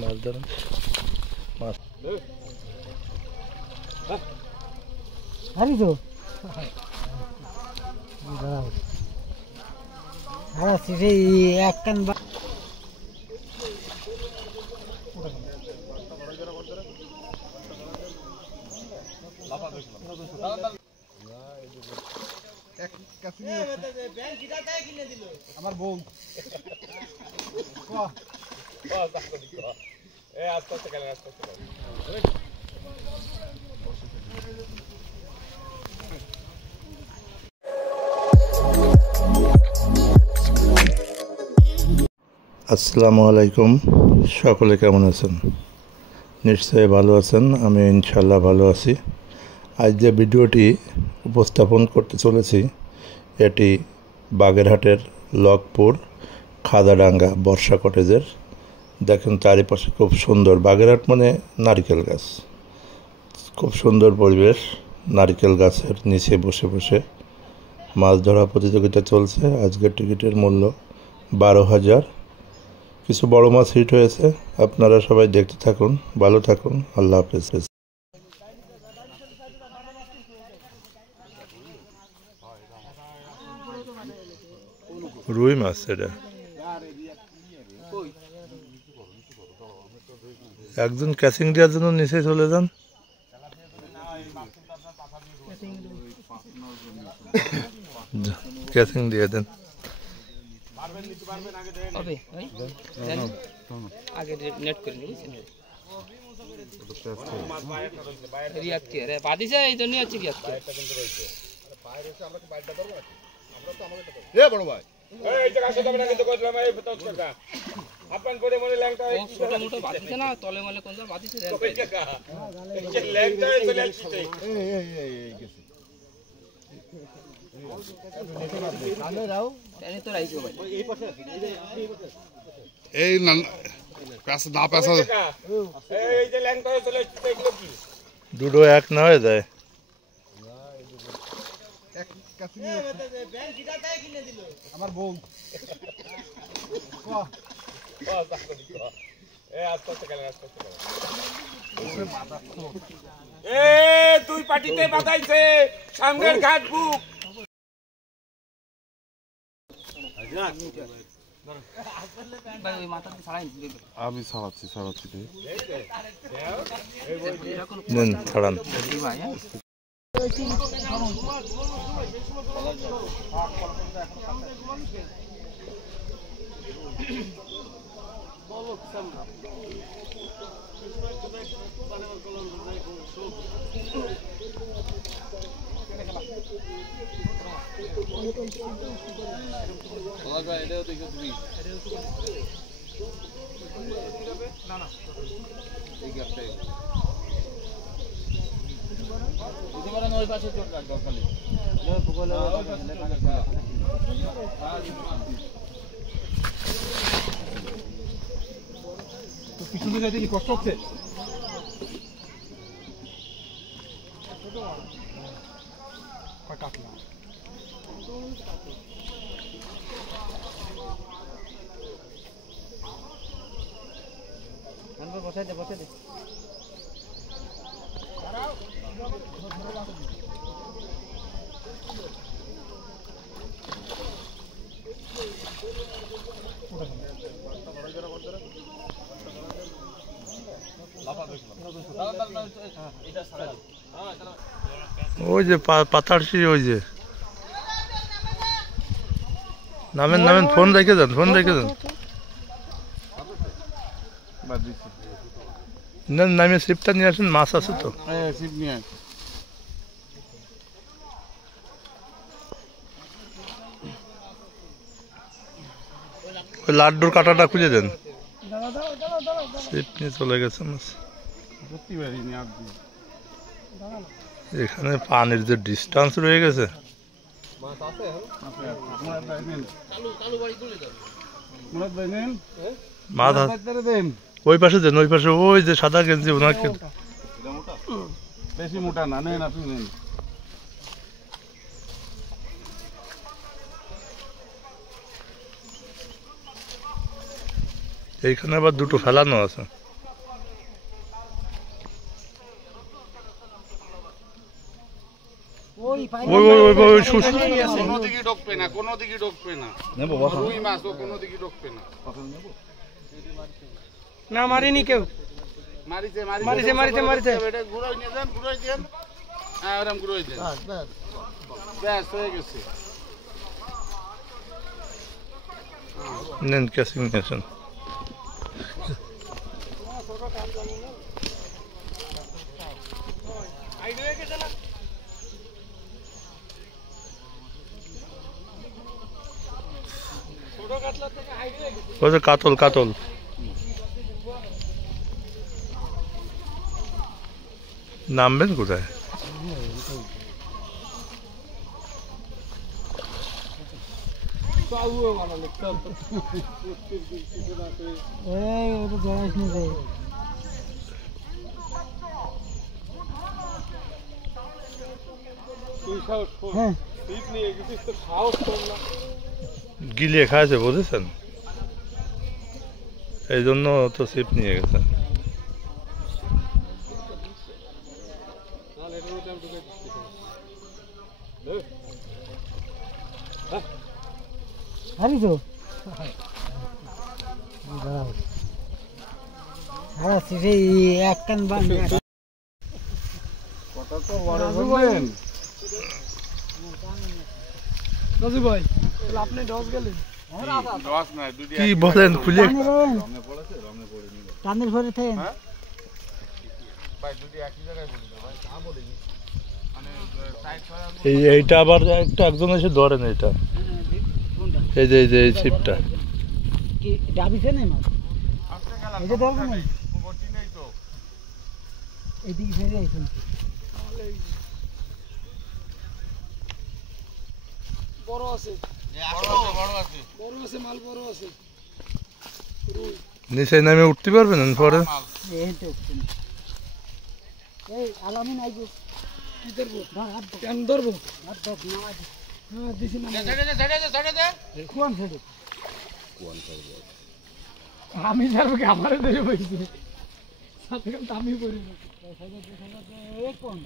মাছ ধরেন মাছ তো সেই এক কান আমার বউ আসসালামু আলাইকুম, সকলে কেমন আছেন? নিশ্চয়ই ভালো আছেন। আমি ইনশাল্লাহ ভালো আছি। আজ যে ভিডিওটি উপস্থাপন করতে চলেছি এটি বাগেরহাটের লগপুর খাদাডাঙ্গা বর্ষা কটেজের। দেখেন চারিপাশে খুব সুন্দর, বাগেরহাট মানে নারিকেল গাছ, খুব সুন্দর পরিবেশ। নারিকেল গাছের নিচে বসে বসে মাছ ধরা প্রতিযোগিতা চলছে। আজকের টিকিটের মূল্য 12,000। কিছু বড় মাছ হিট হয়েছে। আপনারা সবাই দেখতে থাকুন, ভালো থাকুন। আল্লাহ হাফেজ। রুই মাছ এটা। একজন ক্যাচিং দেওয়ার জন্য নিচে চলে যান। ক্যাচিং দিয়ে দেন। আগে নেট করে নিয়েছেন রিয়াদ কে রে বাদিছে এই জন্য আছে রিয়াদ কে এ বড় ভাই এই জায়গা আছে তবে না কিন্তু কইলাম এই ফটো টাকা আপন পরে মনে ল্যাংটা এই ছোট মোটো বাদিছে না তলে মলে কোন বাদিছে দেন কই টাকা এই ল্যাংটা চলে আসছে এই গেছে সামনে রাও এনে তো রাইছো ভাই এই পাশে এই না পাশে না পাশে এই যে ল্যাংটা চলে আসছে এগুলো কি দুটো এক না হয়ে যায়। আমার বউ তুই পাটিতে বাঁধাইছে সামনের ঘাট বুক আমি ছাড়াচ্ছি নেন ছাড়ান। পিছনে যাইতে কি কষ্ট হচ্ছে কাটলা বসাই দে ওই যে পাতাড়ছি, ওই যে নামেন ফোন রেখে যান। নামে সিপটা নিয়ে আসেন, মাছ আছে তো। ওই লাড্ডুর কাঁটাটা খুঁজে দেন। সিপ নিয়ে চলে গেছে মাছ। এখানে পানির যে ডিস্টেন্স রয়ে গেছে, মাছ ওই পাশে দেন, ওই পাশে ওই যে সাদা গেঞ্জি ওনাকে। বেশি মোটা না, নেন আপনি নেন। এইখানে আবার দুটো ফেলানো আছে। ওই ওই ওই ওই ওই শুষ কোনো দিকে ঢুকবে না, কোনো দিকে ঢুকবে না। রুই মাছ ও কোনো দিকে ঢুকবে না। না মারিনি কেউ, মারিছে মারিছে। এটা ঘুরাই নিয়ে যান, ঘুরাই দেন। হ্যাঁ, ওরকম ঘুরাই দেন। ব্যাস হয়ে গেছে। নেন ক্যাসিং নিয়েছেন। ওই যে কাতল কাতল নামবেন কোথায়? এই ওটা জড়াইস না রে। হ্যাঁ গিলিয়ে খাইছে বুঝেছেন, এই জন্য তো ছিপ নিয়ে গেছে। হারি তো হ্যাঁ সেই এক কান বান্ধ কত তো বড় বললেন। রাজু ভাই তাহলে আপনি ডস গেলেন? দশ নয়, দুটি কি বলেন খুলে? টানের ঘরে থেন ভাই, দুটি একই জায়গায় বলি না ভাই, তা বলিনি। মানে টাইট করা এইটা আবার একটা একজন এসে ধরেন এইটা, এই যে এই ছিপটা। কি ডাবিছে না মাছ আসতে গেলাম। এটা ধরবে না বটি নেই তো। এদিকে ফেরে আইছেন বড় আছে, বড় আছে। মাল বড় আছে। নিচে নামে উঠতে পারবেন পরে? এই তো এই আলামিন আইবো কি ধরবো? ধর হাত ধর কেন ধরবো? হাত ধর না হ্যাঁ দিছি না। কোন ছেড়ে আমি যাবো কি আমারে ধরে বইছি সাথে কাল আমি পড়ি না। এই কোন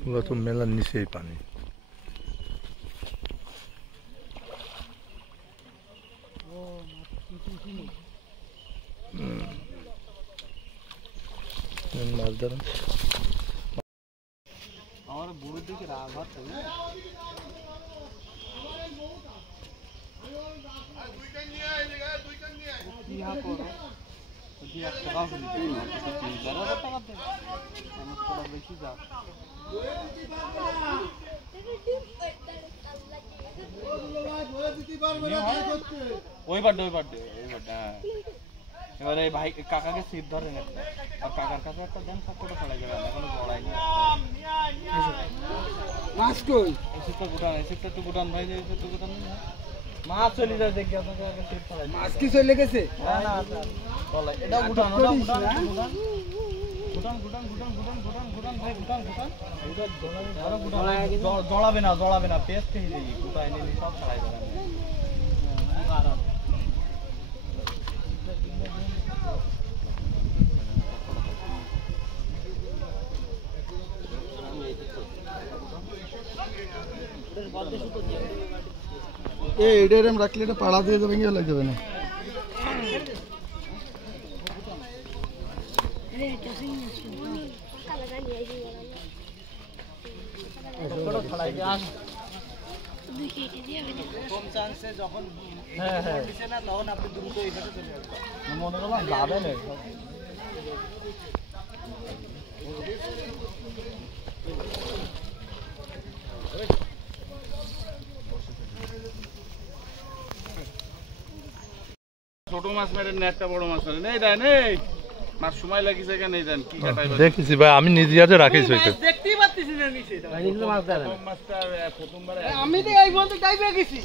ওগুলো তো মেলার নিচেই পানি। মাছ ধরেন। আমার বুড়োর দিকে রাগ হচ্ছে না। কি হা করো যদি 1 টাকা দিতে না তো 3000 টাকা দে আমার তো বেশি যা ওই বাড়ে এবারে ভাই কাকাকে সিট ধরে না আর কাকার কাছে একটা দেন সবটা ফেলাই যাবে এখনো জড়াইনি মাছ কই এসিটা তো গুটান ভাই এসে তো গুটান না মাছ চলে যায় দেখি আপনাকে আগে সিট ফেলাই মাছ কি চলে গেছে না বলে এটা গুটান ওটা গুটান ভাই গুটান জড়াবে না পেস্ট খেয়ে যাই গুটাই নিয়ে সব ফেলাই যাবে এটা এরম রাখলে এটা পাড়া দিয়ে দেবেন গিয়ে লাগবে না যখন না তখন আপনি দ্রুত এটাতে চলে আসবেন মনে করলাম যাবে না ছোট মাছ মেরে নেটটা বড় মাছ মেরে নেই দেন এই মাছ সময় লাগিছে কেন এই দেন কি কাটাই দেখেছি ভাই, আমি নিজে হাতে রাখিছি। দেখতেই পাচ্ছিস না নিচে মাছটা প্রথমবার আমি তো এই বলতে যাইবে গেছি